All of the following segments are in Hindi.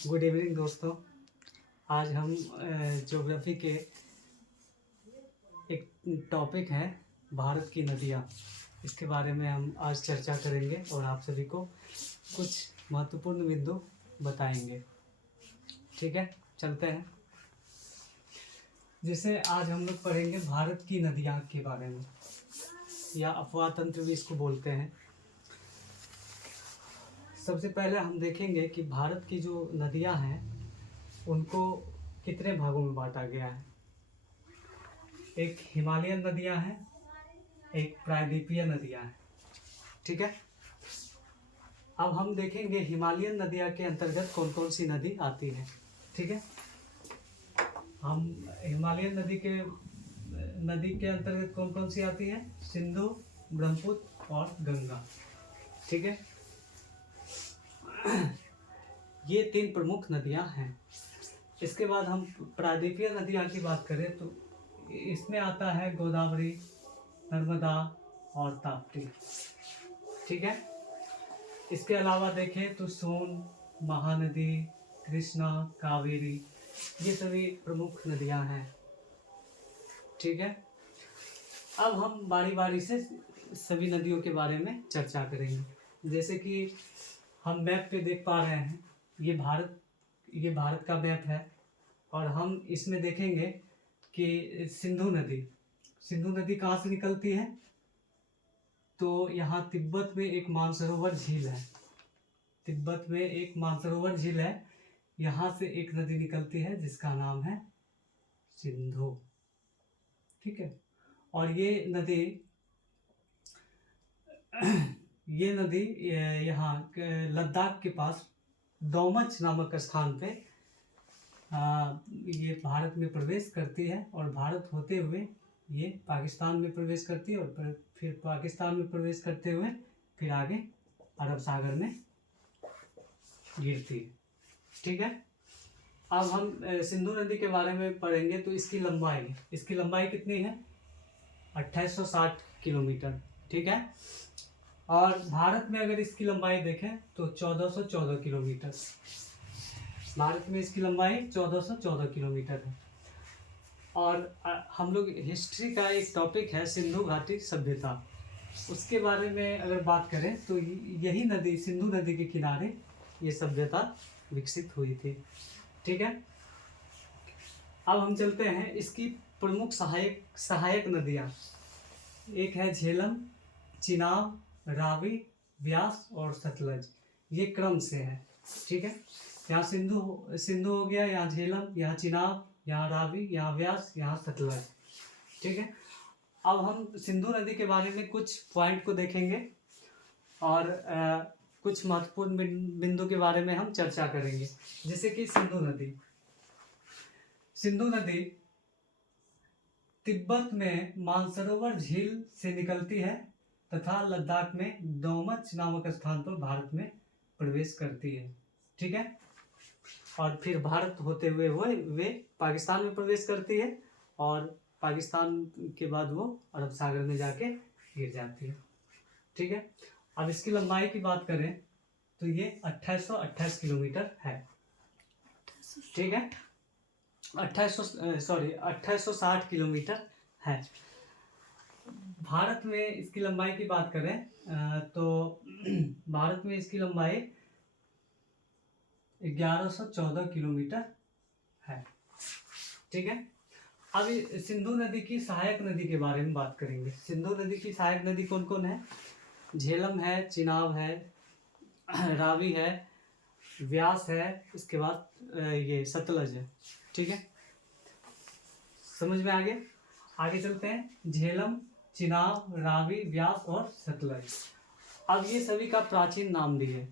गुड इवनिंग दोस्तों। आज हम ज्योग्राफी के एक टॉपिक है भारत की नदियाँ, इसके बारे में हम आज चर्चा करेंगे और आप सभी को कुछ महत्वपूर्ण बिंदु बताएंगे। ठीक है, चलते हैं। जैसे आज हम लोग पढ़ेंगे भारत की नदियाँ के बारे में, या अफवाह तंत्र भी इसको बोलते हैं। सबसे पहले हम देखेंगे कि भारत की जो नदियाँ हैं उनको कितने भागों में बांटा गया है। एक हिमालयन नदियाँ हैं, एक प्रायद्वीपीय नदियाँ हैं। ठीक है, अब हम देखेंगे हिमालयन नदियाँ के अंतर्गत कौन कौन सी नदी आती है। ठीक है, हम हिमालयन नदी के अंतर्गत कौन कौन सी आती है? सिंधु, ब्रह्मपुत्र और गंगा। ठीक है, ये तीन प्रमुख नदियां हैं। इसके बाद हम प्रायद्वीपीय नदियां की बात करें तो इसमें आता है गोदावरी, नर्मदा और ताप्ती। ठीक है, इसके अलावा देखें तो सोन, महानदी, कृष्णा, कावेरी, ये सभी प्रमुख नदियां हैं। ठीक है, अब हम बारी बारी से सभी नदियों के बारे में चर्चा करेंगे। जैसे कि हम मैप पे देख पा रहे हैं, ये भारत का मैप है और हम इसमें देखेंगे कि सिंधु नदी कहाँ से निकलती है? तो यहाँ तिब्बत में एक मानसरोवर झील है। तिब्बत में एक मानसरोवर झील है, यहाँ से एक नदी निकलती है जिसका नाम है सिंधु। ठीक है, और ये नदी यहाँ लद्दाख के पास दोमच नामक स्थान पे ये भारत में प्रवेश करती है और भारत होते हुए ये पाकिस्तान में प्रवेश करती है और फिर पाकिस्तान में प्रवेश करते हुए फिर आगे अरब सागर में गिरती है। ठीक है, अब हम सिंधु नदी के बारे में पढ़ेंगे तो इसकी लंबाई कितनी है? 2860 किलोमीटर। ठीक है, और भारत में अगर इसकी लंबाई देखें तो 1414 किलोमीटर। भारत में इसकी लंबाई 1414 किलोमीटर है। और हम लोग हिस्ट्री का एक टॉपिक है सिंधु घाटी सभ्यता, उसके बारे में अगर बात करें तो यही नदी, सिंधु नदी के किनारे ये सभ्यता विकसित हुई थी। ठीक है, अब हम चलते हैं इसकी प्रमुख सहायक नदियाँ। एक है झेलम, चिनाब, रावी, व्यास और सतलज, ये क्रम से है। ठीक है, यहाँ सिंधु हो गया, यहाँ झेलम, यहाँ चिनाब, यहाँ रावी, यहाँ व्यास, यहाँ सतलज। ठीक है, अब हम सिंधु नदी के बारे में कुछ पॉइंट को देखेंगे और कुछ महत्वपूर्ण बिंदु के बारे में हम चर्चा करेंगे। जैसे कि सिंधु नदी तिब्बत में मानसरोवर झील से निकलती है तथा लद्दाख में दोमच नामक स्थान पर भारत में प्रवेश करती है। ठीक है, और फिर भारत होते हुए वे पाकिस्तान में प्रवेश करती है और पाकिस्तान के बाद वो अरब सागर में जाके गिर जाती है। ठीक है, अब इसकी लंबाई की बात करें तो ये 2828 किलोमीटर है। ठीक है, 2860 किलोमीटर है। भारत में इसकी लंबाई की बात करें तो भारत में इसकी लंबाई 1114 किलोमीटर है। ठीक है, अब सिंधु नदी की सहायक नदी के बारे में बात करेंगे। सिंधु नदी की सहायक नदी कौन कौन है? झेलम है, चिनाब है, रावी है, व्यास है, इसके बाद ये सतलज है। ठीक है, समझ में आगे चलते हैं। झेलम, चिनाब, रावी, व्यास और सतलज। अब ये सभी का प्राचीन नाम भी है।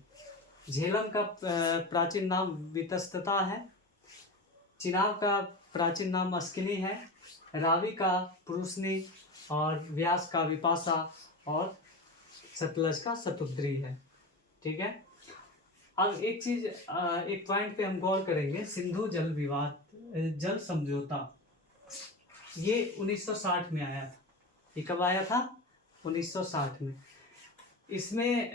झेलम का प्राचीन नाम वितस्तता है, चिनाब का प्राचीन नाम अस्किनी है, रावी का पुरुषनी और व्यास का विपाशा और सतलज का शतुद्री है। ठीक है, अब एक पॉइंट पे हम गौर करेंगे। सिंधु जल समझौता ये 1960 में आया था। ये कब आया था? 1960 में। इसमें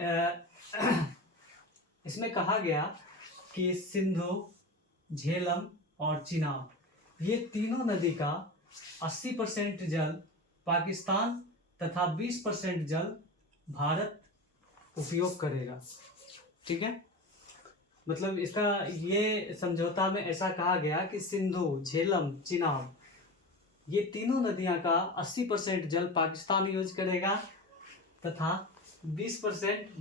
कहा गया कि सिंधु, झेलम और चिनाब ये तीनों नदी का 80% जल पाकिस्तान तथा 20% जल भारत उपयोग करेगा। ठीक है, मतलब इसका ये समझौता में ऐसा कहा गया कि सिंधु, झेलम, चिनाब ये तीनों नदियां का 80% जल पाकिस्तान यूज करेगा तथा 20%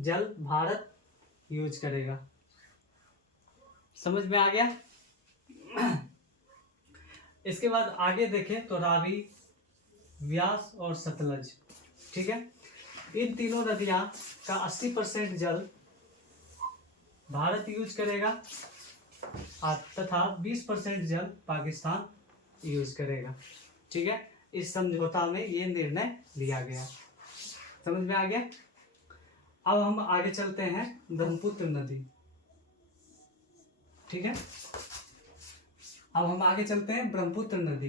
जल भारत यूज करेगा। समझ में आ गया? इसके बाद आगे देखें तो रावी, व्यास और सतलज। ठीक है, इन तीनों नदियां का 80% जल भारत यूज करेगा तथा 20% जल पाकिस्तान यूज करेगा। ठीक है, इस समझौता में ये निर्णय लिया गया। समझ में आ गया? अब हम आगे चलते हैं ब्रह्मपुत्र नदी। ठीक है, अब हम आगे चलते हैं ब्रह्मपुत्र नदी।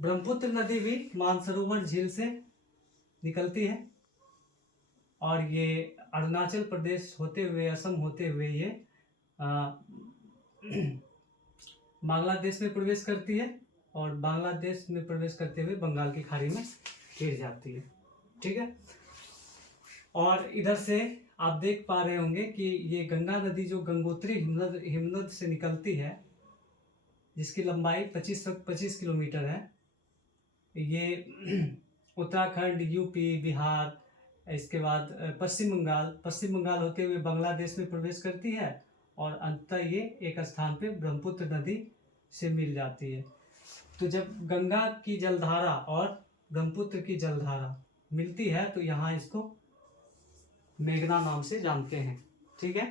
ब्रह्मपुत्र नदी भी मानसरोवर झील से निकलती है और ये अरुणाचल प्रदेश होते हुए, असम होते हुए ये बांग्लादेश में प्रवेश करती है और बांग्लादेश में प्रवेश करते हुए बंगाल की खाड़ी में गिर जाती है। ठीक है, और इधर से आप देख पा रहे होंगे कि ये गंगा नदी जो गंगोत्री हिमनद से निकलती है, जिसकी लंबाई 25 किलोमीटर है, ये उत्तराखंड, यूपी, बिहार, इसके बाद पश्चिम बंगाल होते हुए बांग्लादेश में प्रवेश करती है और अंततः ये एक स्थान पे ब्रह्मपुत्र नदी से मिल जाती है। तो जब गंगा की जलधारा और ब्रह्मपुत्र की जलधारा मिलती है तो यहाँ इसको मेघना नाम से जानते हैं। ठीक है,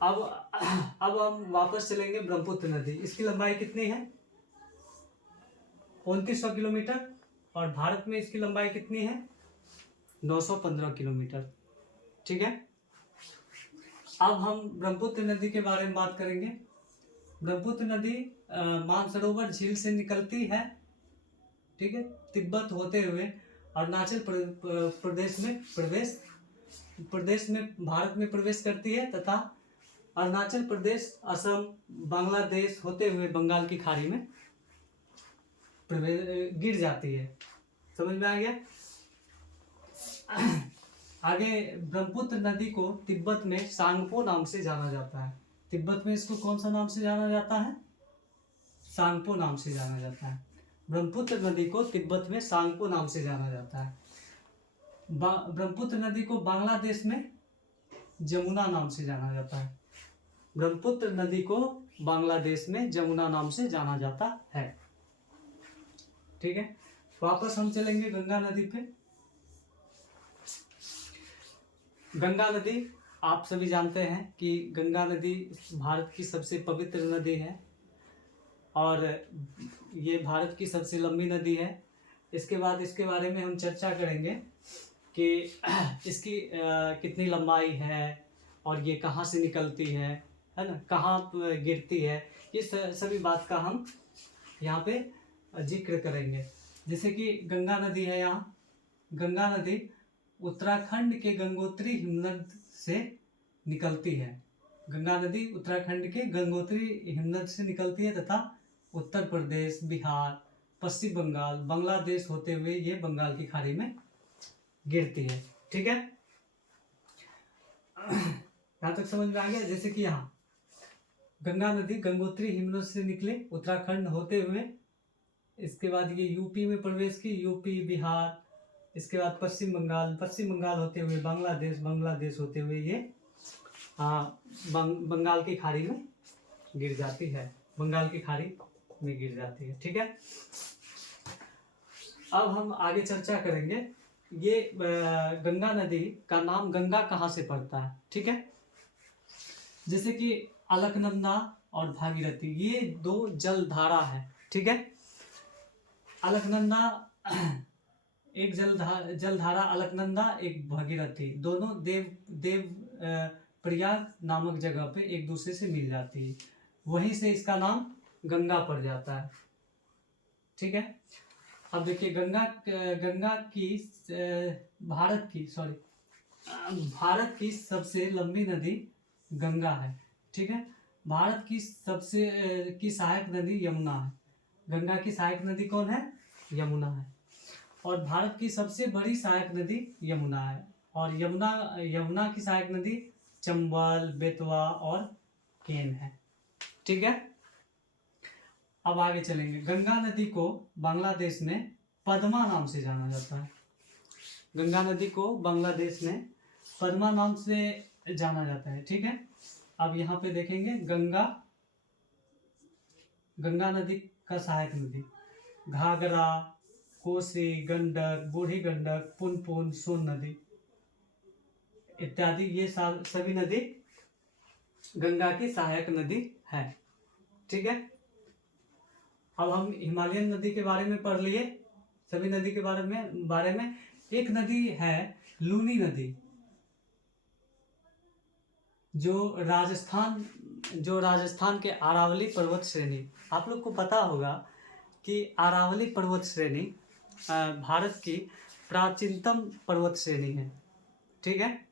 अब हम वापस चलेंगे ब्रह्मपुत्र नदी। इसकी लंबाई कितनी है? 2900 किलोमीटर और भारत में इसकी लंबाई कितनी है? 915 किलोमीटर। ठीक है, अब हम ब्रह्मपुत्र नदी के बारे में बात करेंगे। ब्रह्मपुत्र नदी मानसरोवर झील से निकलती है। ठीक है, तिब्बत होते हुए अरुणाचल प्रदेश में भारत में प्रवेश करती है तथा अरुणाचल प्रदेश, असम, बांग्लादेश होते हुए बंगाल की खाड़ी में गिर जाती है। समझ में आ गया? आगे ब्रह्मपुत्र नदी को तिब्बत में सांगपो नाम से जाना जाता है। तिब्बत में इसको कौन सा नाम से जाना जाता है? सांगपो नाम से जाना जाता है। ब्रह्मपुत्र नदी को तिब्बत में सांगपो नाम से जाना जाता है। ब्रह्मपुत्र नदी को बांग्लादेश में जमुना नाम से जाना जाता है। ब्रह्मपुत्र नदी को बांग्लादेश में जमुना नाम से जाना जाता है। ठीक है, वापस हम चलेंगे गंगा नदी पे। गंगा नदी आप सभी जानते हैं कि गंगा नदी भारत की सबसे पवित्र नदी है और ये भारत की सबसे लंबी नदी है। इसके बाद इसके बारे में हम चर्चा करेंगे कि इसकी कितनी लंबाई है और ये कहाँ से निकलती है ना, कहाँ गिरती है, ये सभी बात का हम यहाँ पे जिक्र करेंगे। जैसे कि गंगा नदी है, यहाँ गंगा नदी उत्तराखंड के गंगोत्री हिमनद से निकलती है। गंगा नदी उत्तराखंड के गंगोत्री हिमनद से निकलती है तथा उत्तर प्रदेश, बिहार, पश्चिम बंगाल, बांग्लादेश होते हुए ये बंगाल की खाड़ी में गिरती है। ठीक है, यहाँ तक समझ में आ गया? जैसे कि यहाँ गंगा नदी गंगोत्री हिमनद से निकले उत्तराखंड होते हुए, इसके बाद ये यूपी में प्रवेश की, यूपी, बिहार, इसके बाद पश्चिम बंगाल होते हुए बांग्लादेश होते हुए ये बंगाल की खाड़ी में गिर जाती है। बंगाल की खाड़ी में गिर जाती है। ठीक है, अब हम आगे चर्चा करेंगे ये गंगा नदी का नाम गंगा कहाँ से पड़ता है। ठीक है, जैसे कि अलकनंदा और भागीरथी ये दो जलधारा है। ठीक है, अलकनंदा एक जलधारा अलकनंदा, एक भागीरथी, दोनों देव प्रयाग नामक जगह पे एक दूसरे से मिल जाती है, वहीं से इसका नाम गंगा पड़ जाता है। ठीक है, अब देखिए गंगा की भारत की सबसे लंबी नदी गंगा है, ठीक है। भारत की सबसे की सहायक नदी यमुना है। गंगा की सहायक नदी कौन है? यमुना है। और भारत की सबसे बड़ी सहायक नदी यमुना है। और यमुना यमुना की सहायक नदी चंबल, बेतवा और केन है, ठीक है। अब आगे चलेंगे। गंगा नदी को बांग्लादेश में पद्मा नाम से जाना जाता है। गंगा नदी को बांग्लादेश में पद्मा नाम से जाना जाता है, ठीक है। अब यहाँ पे देखेंगे गंगा नदी का सहायक नदी घाघरा, कोसी, गंडक, बूढ़ी गंडक, पुनपुन, सोन नदी इत्यादि, ये सभी नदी गंगा की सहायक नदी है, ठीक है। अब हम हिमालयन नदी के बारे में पढ़ लिए, सभी नदी के बारे में एक नदी है लूनी नदी, जो राजस्थान के अरावली पर्वत श्रेणी, आप लोग को पता होगा कि अरावली पर्वत श्रेणी भारत की प्राचीनतम पर्वत श्रेणी है, ठीक है।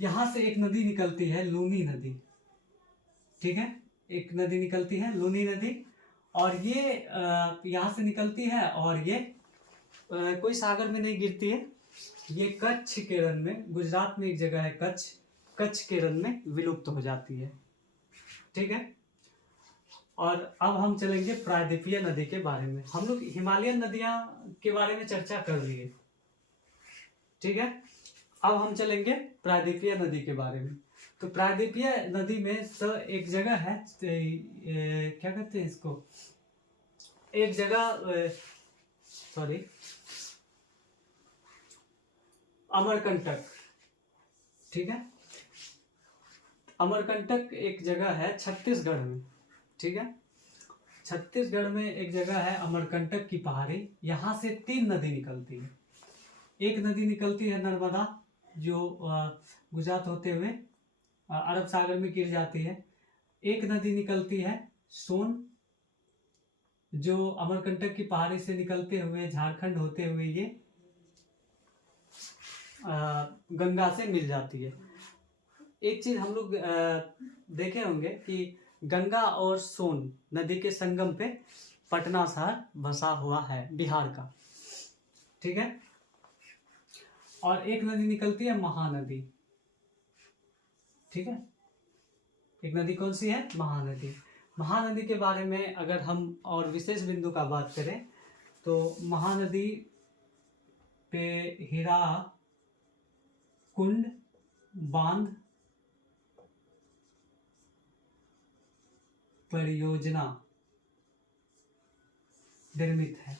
यहाँ से एक नदी निकलती है लूनी नदी, ठीक है। एक नदी निकलती है लूनी नदी, और ये यहाँ से निकलती है और ये कोई सागर में नहीं गिरती है। ये कच्छ के रन में, गुजरात में एक जगह है कच्छ के रन में विलुप्त हो जाती है, ठीक है। और अब हम चलेंगे प्रायद्वीपीय नदी के बारे में। हम लोग हिमालयन नदियां के बारे में चर्चा कर लिए, ठीक है। अब हम चलेंगे प्रायद्वीपीय नदी के बारे में। तो प्रायद्वीपीय नदी में एक जगह है, क्या कहते हैं इसको, एक जगह सॉरी अमरकंटक, ठीक है। अमरकंटक एक जगह है छत्तीसगढ़ में, ठीक है। छत्तीसगढ़ में एक जगह है अमरकंटक की पहाड़ी, यहाँ से 3 नदी निकलती है। एक नदी निकलती है नर्मदा, जो गुजरात होते हुए अरब सागर में गिर जाती है। एक नदी निकलती है सोन, जो अमरकंटक की पहाड़ी से निकलते हुए झारखंड होते हुए ये गंगा से मिल जाती है। एक चीज हम लोग देखे होंगे कि गंगा और सोन नदी के संगम पे पटना शहर बसा हुआ है, बिहार का, ठीक है। और एक नदी निकलती है महानदी, ठीक है। एक नदी कौन सी है? महानदी। महानदी के बारे में अगर हम और विशेष बिंदु का बात करें तो महानदी पे हीरा कुंड बांध परियोजना निर्मित है।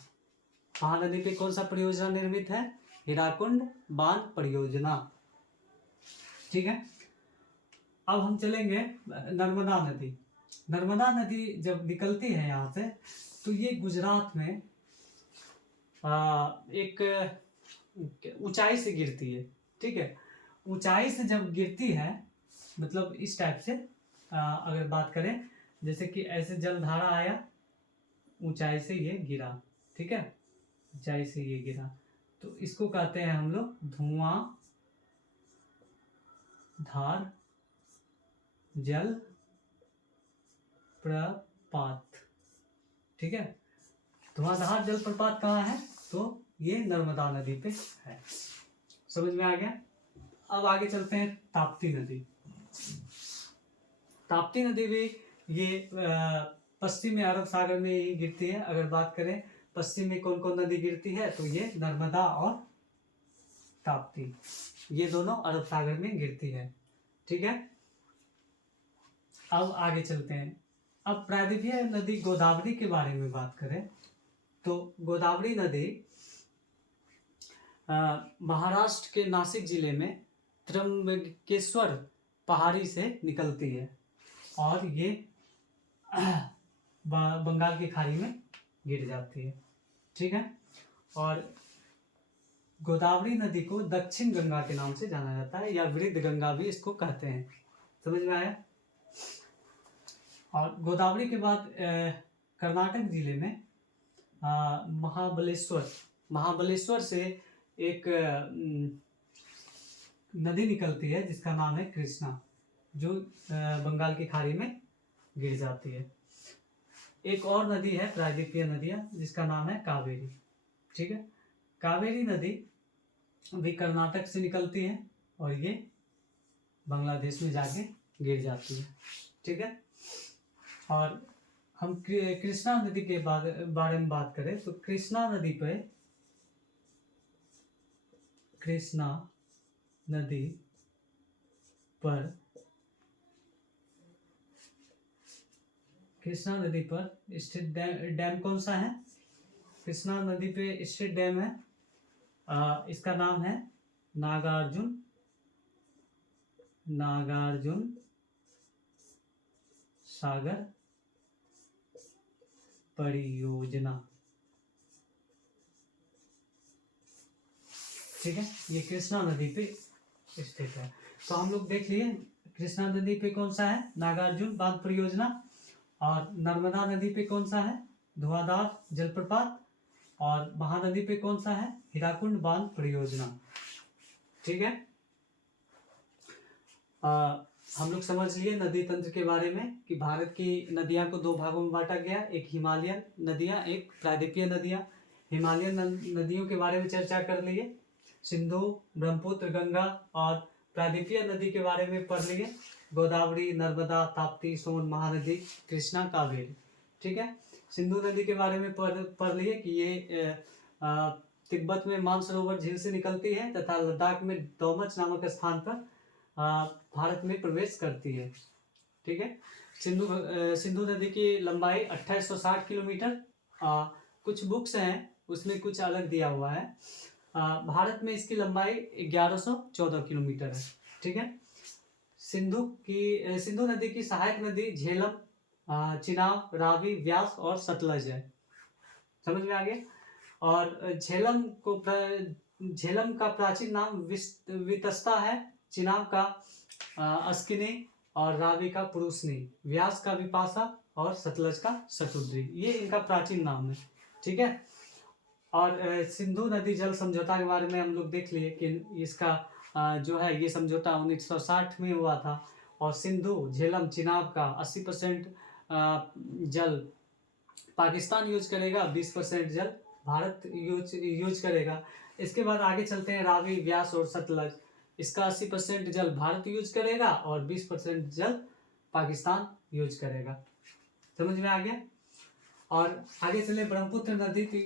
महानदी पे कौन सा परियोजना निर्मित है? हीराकुंड बांध परियोजना, ठीक है। अब हम चलेंगे नर्मदा नदी। नर्मदा नदी जब निकलती है यहाँ से तो ये गुजरात में एक ऊंचाई से गिरती है, ठीक है। ऊंचाई से जब गिरती है, मतलब इस टाइप से अगर बात करें, जैसे कि ऐसे जलधारा आया, ऊंचाई से ये गिरा, ठीक है, ऊंचाई से ये गिरा, तो इसको कहते हैं हम लोग धुआं धार जल प्रपात, ठीक है। धुआंधार जल प्रपात कहाँ है? तो ये नर्मदा नदी पे है। समझ में आ गया? अब आगे चलते हैं ताप्ती नदी। ताप्ती नदी भी ये पश्चिमी अरब सागर में ही गिरती है। अगर बात करें पश्चिम में कौन कौन नदी गिरती है, तो ये नर्मदा और ताप्ती, ये दोनों अरब सागर में गिरती है, ठीक है। अब आगे चलते हैं। अब प्रायद्वीपीय नदी गोदावरी के बारे में बात करें तो गोदावरी नदी महाराष्ट्र के नासिक जिले में त्र्यंबकेश्वर पहाड़ी से निकलती है और ये बंगाल की खाड़ी में गिर जाती है, ठीक है। और गोदावरी नदी को दक्षिण गंगा के नाम से जाना जाता है, या वृद्ध गंगा भी इसको कहते हैं। समझ में आया? और गोदावरी के बाद कर्नाटक जिले में महाबलेश्वर से एक नदी निकलती है जिसका नाम है कृष्णा, जो बंगाल की खाड़ी में गिर जाती है। एक और नदी है प्रायद्वीपीय नदियाँ, जिसका नाम है कावेरी। ठीक है, कावेरी नदी भी कर्नाटक से निकलती है और ये बांग्लादेश में जाके गिर जाती है। ठीक है, और हम कृष्णा नदी के बारे में बात करें तो कृष्णा नदी पर स्थित डैम कौन सा है? कृष्णा नदी पे स्थित डैम है, इसका नाम है नागार्जुन सागर परियोजना। ठीक है, ये कृष्णा नदी पे स्थित है। तो हम लोग देख लिए कृष्णा नदी पे कौन सा है, नागार्जुन बांध परियोजना, और नर्मदा नदी पे कौन सा है, धुआंधार जलप्रपात, और महानदी पे कौन सा है, हीराकुंड बांध परियोजना। ठीक है, हम लोग समझ लिए नदी तंत्र के बारे में कि भारत की नदियां को दो भागों में बांटा गया, एक हिमालयन नदियां, एक प्रायद्वीपीय नदियां। हिमालयन नदियों के बारे में चर्चा कर लिए, सिंधु, ब्रह्मपुत्र, गंगा, और प्रायद्वीपीय नदी के बारे में पढ़ लिए, गोदावरी, नर्मदा, ताप्ती, सोन, महानदी, कृष्णा, कावेरी। ठीक है, सिंधु नदी के बारे में पढ़ लिए कि ये तिब्बत में मानसरोवर झील से निकलती है तथा लद्दाख में दोमच नामक स्थान पर भारत में प्रवेश करती है। ठीक है, सिंधु नदी की लंबाई 2860 किलोमीटर, कुछ बुक्स हैं उसमें कुछ अलग दिया हुआ है। भारत में इसकी लंबाई 1114 किलोमीटर है। ठीक है, सिंधु नदी की सहायक नदी झेलम, चिनाब, रावी, व्यास और सतलज है। समझ में आ गया। और झेलम का प्राचीन नाम वितस्ता है, चिनाब का अस्किनी, और रावी का पुरुषनी, व्यास का विपाशा, और सतलज का शतुद्री। ये इनका प्राचीन नाम है। ठीक है, और सिंधु नदी जल समझौता के बारे में हम लोग देख लिए कि इसका जो है ये समझौता 1960 में हुआ था, और सिंधु, झेलम, चिनाब का 80% जल पाकिस्तान यूज करेगा, 20% जल भारत यूज करेगा। इसके बाद आगे चलते हैं, रावी, व्यास और सतलज, इसका 80% जल भारत यूज करेगा और 20% जल पाकिस्तान यूज करेगा। समझ में आ गया। और आगे चले ब्रह्मपुत्र नदी, तो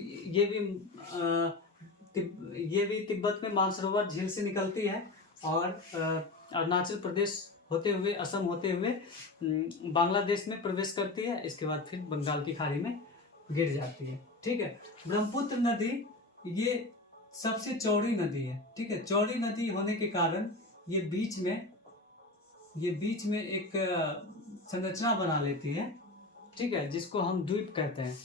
ये भी तिब्बत में मानसरोवर झील से निकलती है और अरुणाचल प्रदेश होते हुए, असम होते हुए बांग्लादेश में प्रवेश करती है। इसके बाद फिर बंगाल की खाड़ी में गिर जाती है। ठीक है, ब्रह्मपुत्र नदी ये सबसे चौड़ी नदी है। ठीक है, चौड़ी नदी होने के कारण ये बीच में एक संरचना बना लेती है। ठीक है, जिसको हम द्वीप कहते हैं।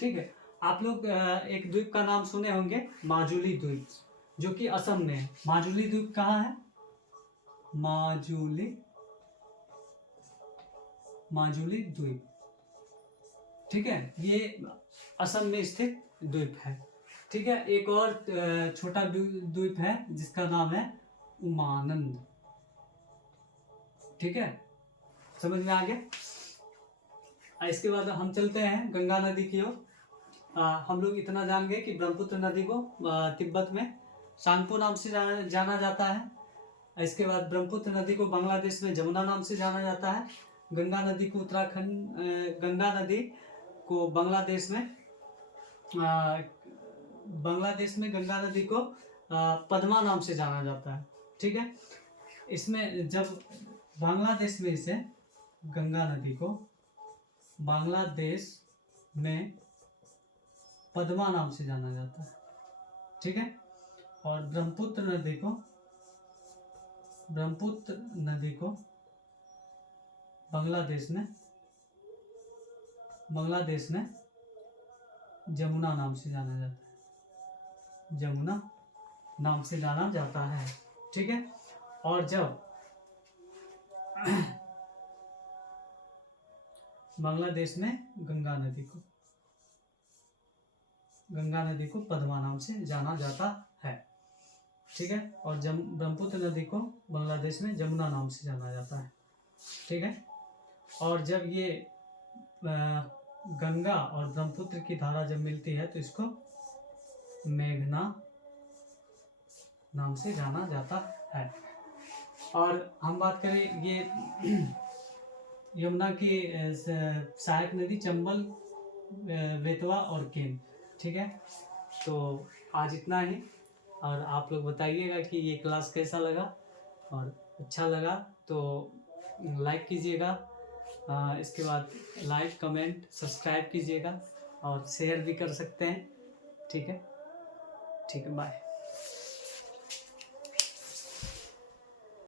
ठीक है, आप लोग एक द्वीप का नाम सुने होंगे, माजुली द्वीप, जो कि असम में है। माजुली द्वीप कहाँ है? माजुली द्वीप। ठीक है, ये असम में स्थित द्वीप है। ठीक है, एक और छोटा द्वीप है जिसका नाम है उमानंद। ठीक है, समझ में आ गया। इसके बाद हम चलते हैं गंगा नदी की ओर। हम लोग इतना जान गए कि ब्रह्मपुत्र नदी को तिब्बत में सांगपो नाम से जाना जाता है। इसके बाद ब्रह्मपुत्र नदी को बांग्लादेश में जमुना नाम से जाना जाता है। गंगा नदी को गंगा नदी को बांग्लादेश में गंगा नदी को पद्मा नाम से जाना जाता है। ठीक है, इसमें जब बांग्लादेश में इसे गंगा नदी को बांग्लादेश में पद्मा नाम से जाना जाता है। ठीक है, और ब्रह्मपुत्र नदी को बांग्लादेश में जमुना नाम से जाना जाता है। जमुना नाम से जाना जाता है। ठीक है, और जब बांग्लादेश में गंगा नदी को पद्मा नाम से जाना जाता है। ठीक है। और ब्रह्मपुत्र नदी को बांग्लादेश में जमुना नाम से जाना जाता है, ठीक है। और जब ये गंगा और ब्रह्मपुत्र की धारा जब मिलती है तो इसको मेघना नाम से जाना जाता है। और हम बात करें ये यमुना की सहायक नदी चंबल, बेतवा और केन, ठीक है। तो आज इतना ही, और आप लोग बताइएगा कि ये क्लास कैसा लगा, और अच्छा लगा तो लाइक कीजिएगा, इसके बाद लाइक कमेंट सब्सक्राइब कीजिएगा और शेयर भी कर सकते हैं, ठीक है। ठीक है, बाय।